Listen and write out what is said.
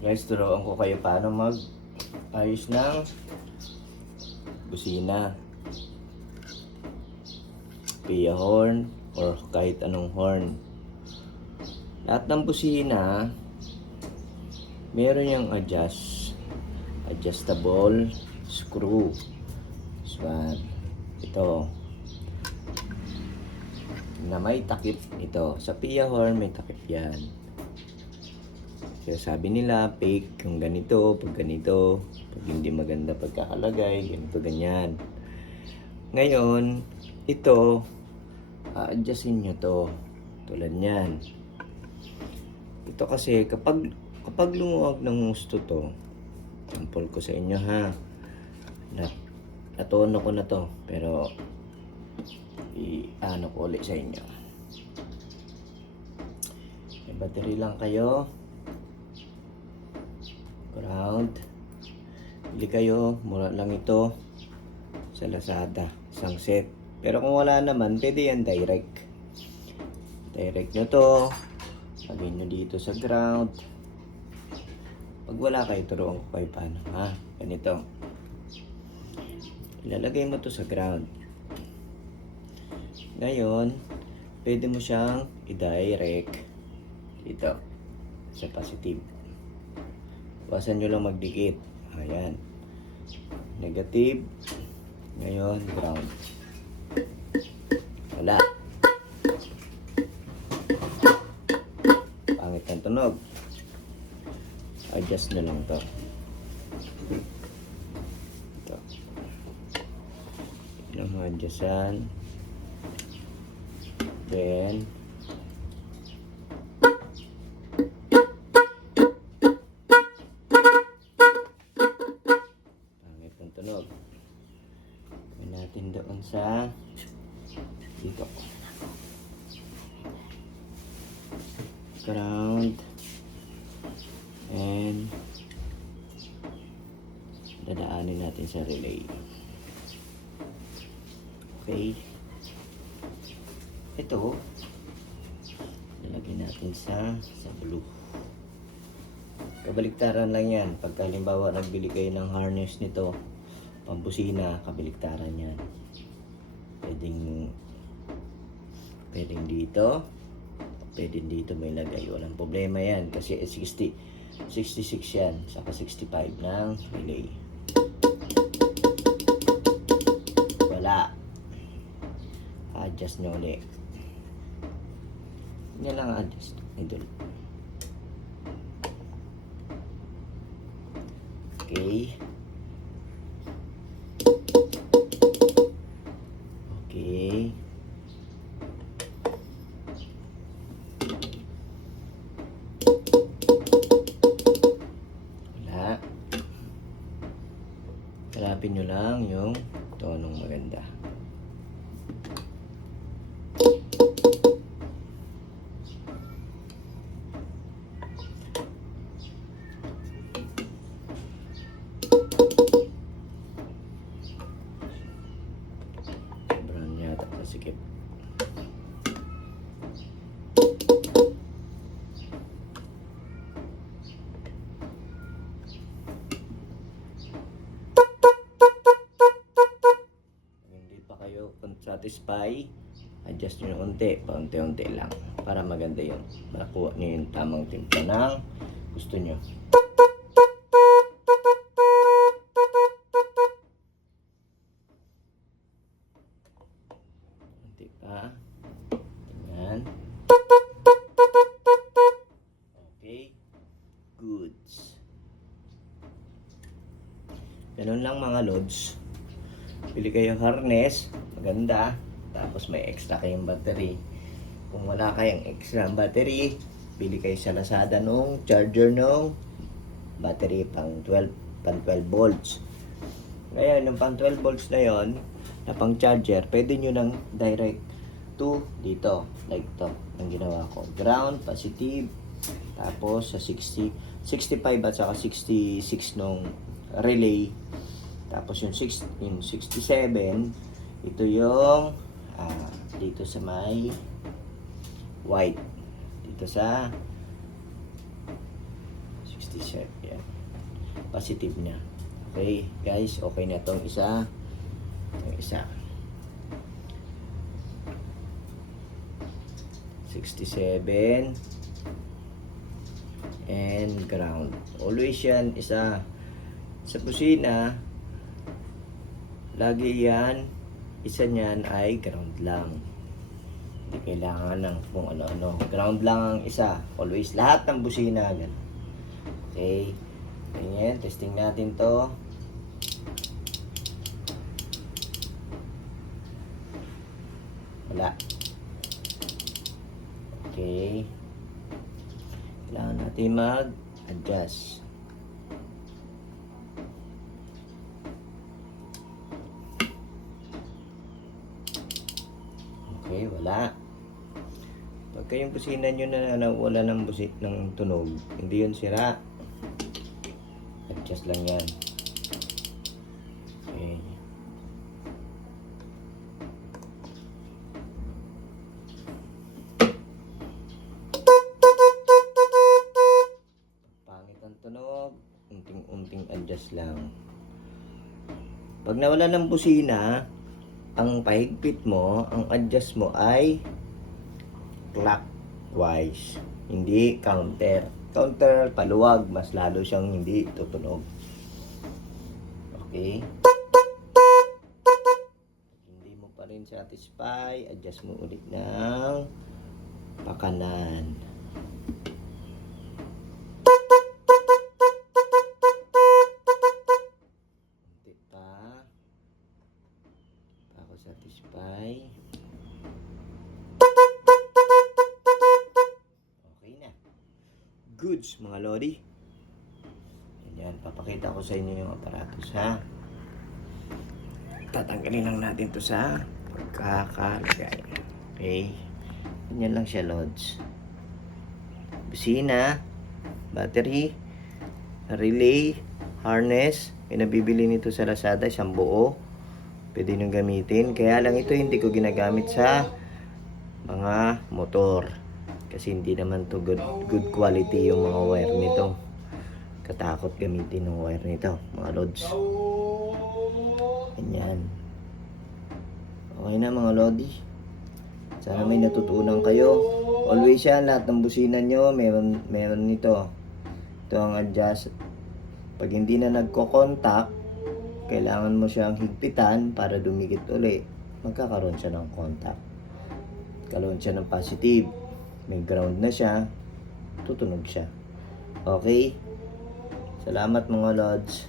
Guys, turuan ko kayo paano mag ayos ng busina. Pia horn or kahit anong horn. Lahat ng busina, meron yung adjust. Adjustable screw. So, ito. Na may takip ito. Sa Pia horn, may takip yan. Sabi nila, fake yung ganito, pag ganito, pag hindi maganda pagkakalagay, ganito, ganyan. Ngayon, ito, a-adjustin nyo to. Tulad niyan. Ito kasi, kapag, kapag lumuwag ng gusto to, sample ko sa inyo ha, na, natuno ko na to, pero, i-ano ko ulit sa inyo. May battery lang kayo ground. Bili kayo, mura lang ito sa Lazada, isang set. Pero kung wala naman, pwede yan direct. Direct nyo to, lagay nyo dito sa ground. Pag wala kayo, turuan ko kayo paano, ha? Ganito. Ilalagay mo to sa ground. Ngayon, pwede mo siyang i-direct dito sa positive. Iwasan nyo lang magdikit. Ayan. Negative. Ngayon, ground. Wala. Pangit ng tunog. Adjust nyo lang to. Ito. Yung adjustan. Then, Tunog. Gawin natin doon sa dito. Ground. And dadaanin natin sa relay. Okay. Ito, lalagyan natin sa sa blue. Kabaliktaran lang yan. Pagka halimbawa nagbili kayo ng harness nito, pambusina, kabaliktaran yan. Pwedeng, pwedeng dito, pwedeng dito may lagay. Walang problema yan kasi 60, 66 yan, saka 65 ng relay. Wala. Adjust nyo ulit. Yan lang adjust. Idol. Okay. Hanapin nyo lang yung tonong maganda. Satisfy, adjust nyo ng unti, paunti-unti lang para maganda yung makuha nyo yung tamang timpla ng gusto nyo. Unti pa. Tingnan. Okay. Goods. Ganun lang mga loads. Pili kayo harness, maganda. Tapos may extra kayong battery. Kung wala kayong extra battery, pili kayo sa Lazada nung charger nung battery pang 12 pang 12 volts. Ngayon, yung pang 12 volts na yon na pang charger, pwede nyo nang direct to dito. Like to, ang ginawa ko. Ground, positive, tapos sa 60, 65 at saka 66 nung relay. Tapos yung, 6, yung 67, ito yung ah, dito sa may white. Dito sa 67. Yan. Positive na. Okay, guys. Okay na itong isa. Yung isa. 67 and ground. Always yan isa sa busina lagi yan isa niyan ay ground lang. Hindi kailangan ng kung ano-ano. Ground lang ang isa. Always lahat ng busina ganun. Okay. Ganyan, testing natin to. Wala. Okay. Kailangan natin mag-adjust. Okay, wala. Pagka yung busina nyo na nawala ng, busi, ng tunog, hindi yun sira. Adjust lang yan. Okay. Pangit ang tunog, unting-unting adjust lang. Pag nawala ng busina, ang pahigpit mo, ang adjust mo ay clockwise, hindi counter. Counter, paluwag, mas lalo siyang hindi tutunog. Okay? Hindi mo pa rin satisfy, adjust mo ulit ng pakanan. Unti pa. Pa ako satisfy. Okay na. Goods, mga lodi. Yan, papakita ko sa inyo yung aparatos, ha? Tatanggalin lang natin to sa pagkakalagay. Okay? Ganyan lang siya, lods. Busina, battery, relay, harness. May nabibili nito sa Lazada, isang buo. Pwede nyo gamitin. Kaya lang ito hindi ko ginagamit sa mga motor. Kasi hindi naman to good, good quality yung mga wire nito. Katakot gamitin ng wire nito, mga lods. Ganyan. Okay na mga lodi. Sana may natutunan kayo. Always yan, lahat ng busina nyo, meron, meron nito. Ito ang adjust. Pag hindi na nagko-contact, kailangan mo siyang higpitan para dumikit uli. Magkakaroon siya ng contact. Karoon siya ng positive. May ground na siya. Tutunog siya. Okay? Salamat mga lods.